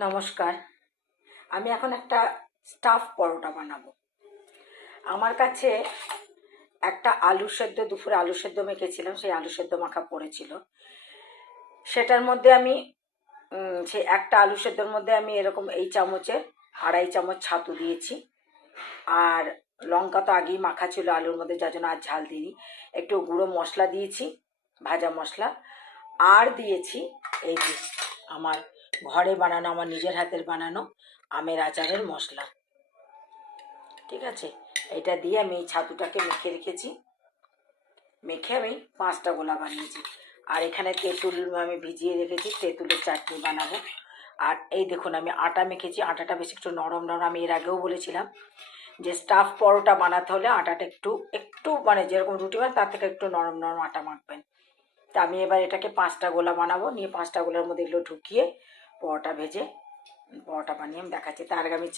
নমস্কার। আমি এখন একটা স্টাফ পরোটা বানাবো। আমার কাছে একটা আলু সেদ্ধ, দুপুরে আলু সেদ্ধ মেখেছিলাম, সেই আলু সেদ্ধ মাখা পড়েছিল। সেটার মধ্যে আমি সেই একটা আলু সেদ্ধর মধ্যে আমি এরকম এই চামচে 2.5 চামচ ছাতু দিয়েছি। আর লঙ্কা তো আগেই মাখা ছিল আলুর মধ্যে, যার জন্য আর ঝাল দিইনি। একটু গুঁড়ো মশলা দিয়েছি, ভাজা মশলা। আর দিয়েছি এই যে আমার ঘরে বানানো, আমার নিজের হাতের বানানো আমের আচারের মশলা। ঠিক আছে, এটা দিয়ে আমি এই ছাতুটাকে মেখে রেখেছি। মেখে আমি 5টা গোলা বানিয়েছি। আর এখানে তেঁতুল আমি ভিজিয়ে রেখেছি, তেঁতুলের চাটনি বানাবো। আর এই দেখুন আমি আটা মেখেছি, আটাটা বেশ একটু নরম নরম। আমি এর আগেও বলেছিলাম যে স্টাফ পরোটা বানাতে হলে আটাটা একটু একটু মানে যেরকম রুটি বানায় তার থেকে একটু নরম নরম আটা মাখবেন। তা আমি এবার এটাকে 5টা গোলা বানাবো, নিয়ে 5টা গোলার মধ্যে এগুলো ঢুকিয়ে পরোটা ভেজে পরোটা বানিয়ে আমি দেখাচ্ছি। তার আগে আমি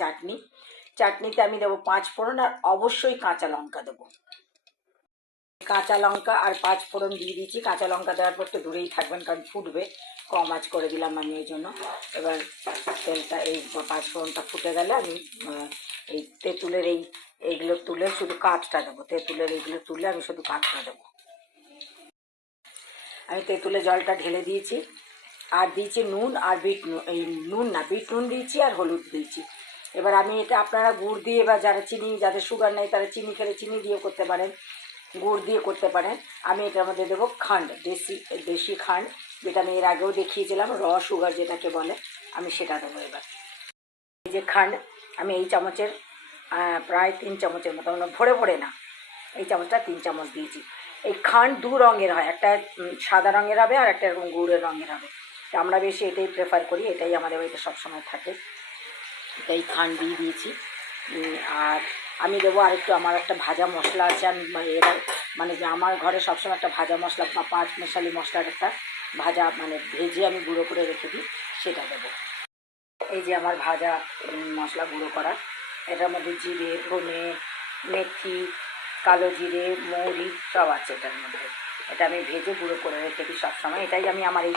চাটনিতে আমি দেবো 5 ফোড়ন, আর অবশ্যই কাঁচা লঙ্কা দেবো। কাঁচা লঙ্কা আর 5 ফোড়ন দিয়ে দিয়েছি। কাঁচা লঙ্কা দেওয়ার পর একটু দূরেই থাকবেন, কারণ ফুটবে, কম আঁচ করে দিলাম আমি এই জন্য। এবার তেলটা এই 5 ফোড়নটা ফুটে গেলে আমি এই তেঁতুলের এইগুলো তুলে শুধু কাঠটা দেবো। তেঁতুলের এইগুলো তুলে আমি শুধু কাঠটা দেবো। আমি তেঁতুলের জলটা ঢেলে দিয়েছি, আর দিয়েছি নুন আর বিট নুন, এই নুন না বিট নুন দিয়েছি, আর হলুদ দিয়েছি। এবার আমি এটা আপনারা গুড় দিয়ে, বা যারা চিনি, যাদের সুগার নেই তারা চিনি খেলে চিনি দিয়ে করতে পারেন, গুড় দিয়ে করতে পারেন। আমি এটার মধ্যে দেবো খান্ড, দেশি খান্ড, যেটা আমি এর আগেও দেখিয়েছিলাম, সুগার যেটাকে বলে, আমি সেটা দেবো এবার। এই যে খান্ড, আমি এই চামচের প্রায় 3 চামচের মতো, মানে ভরে ভরে না, এই চামচটা 3 চামচ দিয়েছি। এই খান্ড 2 রঙের হয়, একটা সাদা রঙের হবে আর একটা এরকম গুড়ের রঙের হবে। তো আমরা বেশি এটাই প্রেফার করি, এটাই আমাদের বাড়িতে সবসময় থাকে, এটাই খান্ড দিয়ে দিয়েছি। আর আমি দেবো আরেকটু, আমার একটা ভাজা মশলা আছে, আমি এবার মানে যে আমার ঘরে সবসময় একটা ভাজা মশলা বা 5 মশালি মশলার একটা ভাজা মানে ভেজে আমি গুঁড়ো করে রেখে দিই, সেটা দেবো। এই যে আমার ভাজা মশলা গুঁড়ো করা, এটার মধ্যে জিরে, ধনে, মেথি, কালো জিরে, মৌরি সব আছে এটার মধ্যে। এটা আমি ভেজে গুঁড়ো করে রেখে দিই সবসময়। এটাই আমি আমার এই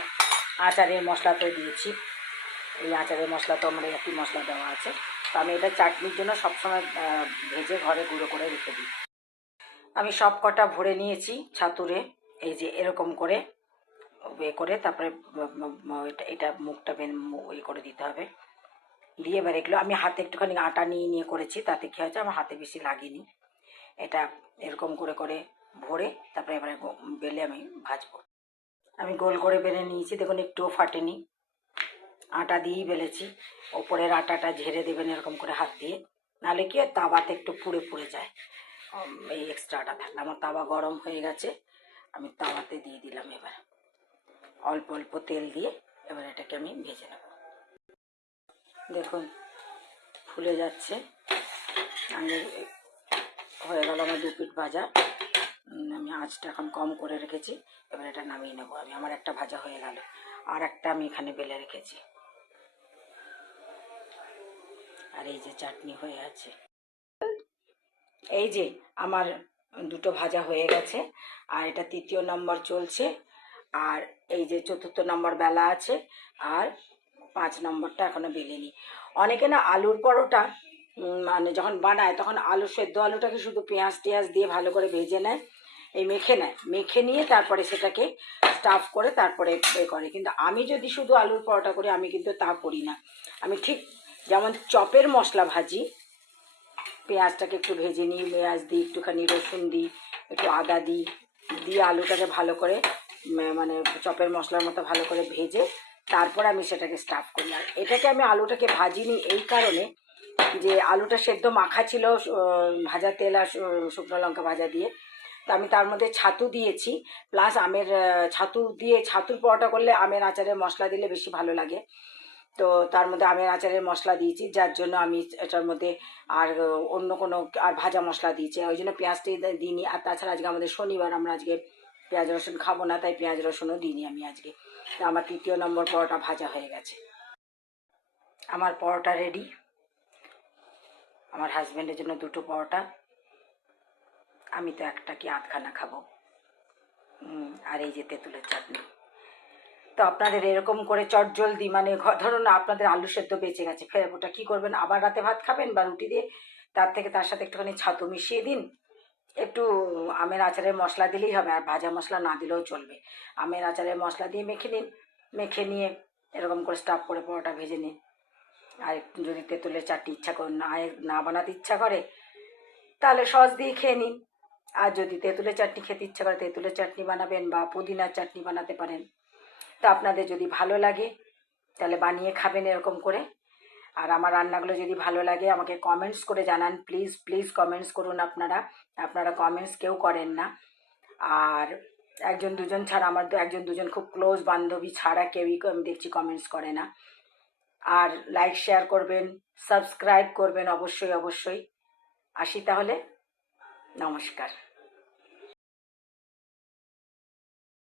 আচারের মশলাতেও দিয়েছি। এই আচারের মশলা তো আমার একই মশলা দেওয়া আছে। তো আমি এটা চাটনির জন্য সবসময় ভেজে ঘরে গুঁড়ো করে রেখে দিই। আমি সব কটা ভরে নিয়েছি ছাতুরে, এই যে এরকম করে করে তারপরে এটা মুখটা করে দিতে হবে। দিয়ে এবার এগুলো আমি হাতে একটুখানি আটা নিয়ে করেছি, তাতে কী হয়েছে আমার হাতে বেশি লাগেনি। এটা এরকম করে করে ভরে তারপরে এবারে বেলে আমি ভাজবো। আমি গোল করে বেলে নিয়েছি, দেখুন একটুও ফাটেনি, আটা দিয়েই বেলেছি। ওপরের আটাটা ঝেড়ে দেবেন এরকম করে হাত দিয়ে, নাহলে কি হয় তাওয়াতে একটু পুড়ে পুড়ে যায়। এই এক্সট্রা আটা থাকলে, আমার তাওয়া গরম হয়ে গেছে, আমি তাওয়াতে দিয়ে দিলাম। এবার অল্প অল্প তেল দিয়ে এবার এটাকে আমি ভেজে নেব। দেখুন ফুলে যাচ্ছে, আমি হয়ে গেল আমার 2 পিঠ ভাজা। আমি আঁচটা এখন কম করে রেখেছি, এবার এটা নামিয়ে নেবো আমি। আমার একটা ভাজা হয়ে গেল, আর একটা আমি এখানে বেলে রেখেছি। আর এই যে চাটনি হয়ে আছে, এই যে আমার 2টো ভাজা হয়ে গেছে, আর এটা 3য় নম্বর চলছে, আর এই যে 4র্থ নম্বর বেলা আছে, আর 5 নম্বরটা এখনো বেলেনি। অনেকে না আলুর পরোটা মানে যখন বানায় তখন আলু সেদ্ধ আলুটাকে শুধু পেঁয়াজ টেঁয়াজ দিয়ে ভালো করে ভেজে নেয়, এই মেখে নেয়, মেখে নিয়ে তারপরে সেটাকে স্টাফ করে তারপরে করে। কিন্তু আমি যদি শুধু আলুর পরোটা করি, আমি কিন্তু তা করি না। আমি ঠিক যেমন চপের মশলা ভাজি, পেঁয়াজটাকে একটু ভেজে নিই, পেঁয়াজ দিই, একটুখানি রসুন দিই, একটু আদা দিই, দিয়ে আলুটাকে ভালো করে মানে চপের মশলার মতো ভালো করে ভেজে তারপর আমি সেটাকে স্টাফ করি। আর এটাকে আমি আলুটাকে ভাজিনি এই কারণে যে আলুটা সেদ্ধ মাখা ছিল ভাজা তেল আর শুকনো লঙ্কা ভাজা দিয়ে, তো আমি তার মধ্যে ছাতু দিয়েছি, প্লাস আমের ছাতু দিয়ে, ছাতুর পরোটা করলে আমের আচারের মশলা দিলে বেশি ভালো লাগে। তো তার মধ্যে আমের আচারের মশলা দিয়েছি, যার জন্য আমি এটার মধ্যে আর অন্য কোনো আর ভাজা মশলা দিয়েছি, ওই জন্য পেঁয়াজটি দিইনি। আর তাছাড়া আজকে আমাদের শনিবার, আমরা আজকে পেঁয়াজ রসুন খাবো না, তাই পেঁয়াজ রসুনও দিইনি আমি আজকে। তো আমার 3য় নম্বর পরোটা ভাজা হয়ে গেছে। আমার পরোটা রেডি, আমার হাজব্যান্ডের জন্য 2টো পরোটা, আমি তো একটা কি 8খানা খাবো। আর এই যে তেঁতুলের চাটনি, তো আপনাদের এরকম করে চটজলদি মানে ধরুন না আপনাদের আলু সেদ্ধ বেঁচে গেছে, ফের ওটা কী করবেন, আবার রাতে ভাত খাবেন বা রুটি দিয়ে, তার সাথে একটুখানি ছাতু মিশিয়ে দিন, একটু আমের আচারের মশলা দিলেই হবে, আর ভাজা মশলা না দিলেও চলবে। আমের আচারের মশলা দিয়ে মেখে নিন, মেখে নিয়ে এরকম করে স্টাফ করে পরোটা ভেজে নিন। আর একটু যদি তেঁতুলের চাটনি ইচ্ছা করে না বানাতে ইচ্ছা করে তাহলে সস দিয়ে খেয়ে নিন। আর যদি তেঁতুলের চাটনি খেতে ইচ্ছা করে তেঁতুলের চাটনি বানাবেন বা পুদিনার চাটনি বানাতে পারেন। তো আপনাদের যদি ভালো লাগে তাহলে বানিয়ে খাবেন এরকম করে। আর আমার রান্নাগুলো যদি ভালো লাগে আমাকে কমেন্টস করে জানান, প্লিজ প্লিজ কমেন্টস করুন। আপনারা কমেন্টস কেউ করেন না। আর একজন দুজন ছাড়া, আমার তো একজন দুজন খুব ক্লোজ বান্ধবী ছাড়া কেউই আমি দেখছি কমেন্টস করে না। আর লাইক শেয়ার করবেন, সাবস্ক্রাইব করবেন অবশ্যই অবশ্যই। আসি তাহলে, নমস্কার।